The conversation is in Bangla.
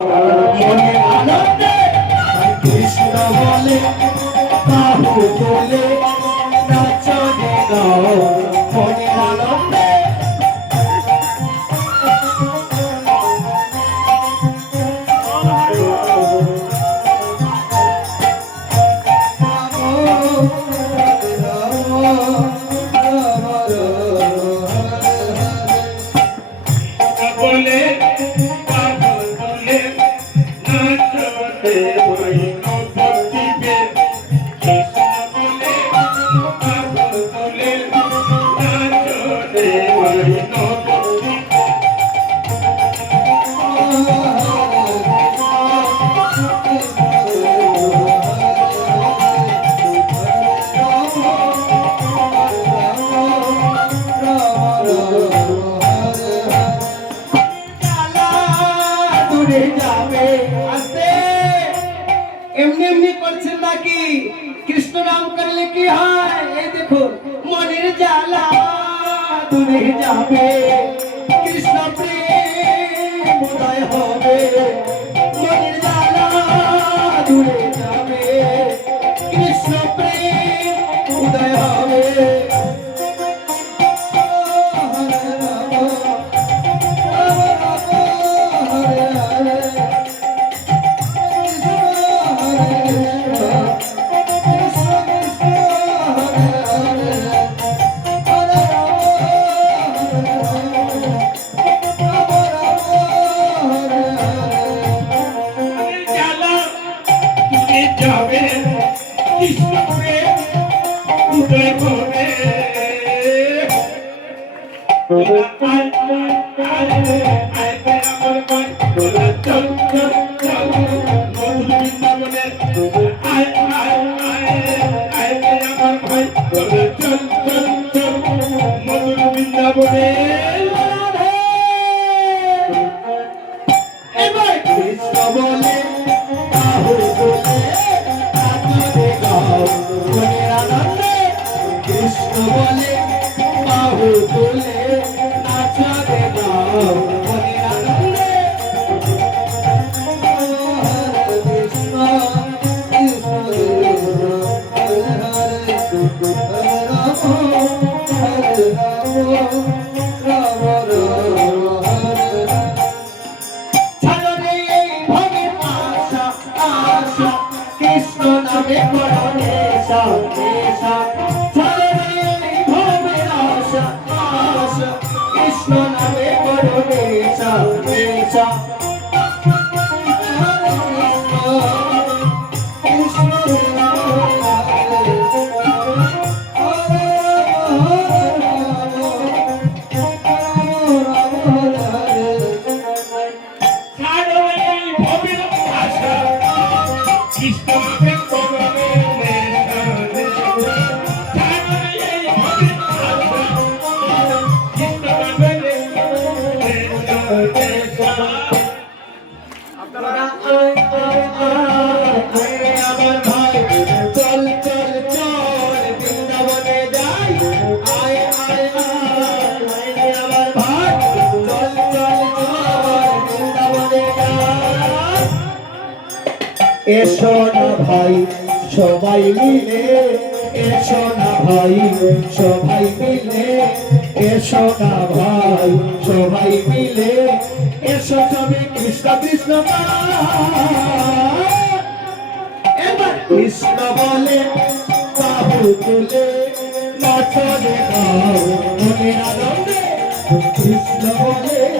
মনে আনন্দে কৃষ্ণ বলে বাহু তোলে নাচনে গাও মনে আনন্দে कृष्ण नाम कर ले की हाय ये देखो मनिर जाला दूरे जावे कृष्ण प्रेम उदय होवे मनिर जाला दूरे जावे कृष्ण प्रेम उदय होवे এসো না ভাই সবাই মিলে এসো না ভাই সবাই মিলে এসো না ভাই সবাই মিলে এসো সবে কৃষ্ণ কৃষ্ণ এবার কৃষ্ণ বলে বাহু তুলে নাচনে গাও মনে আনন্দে কৃষ্ণ বলে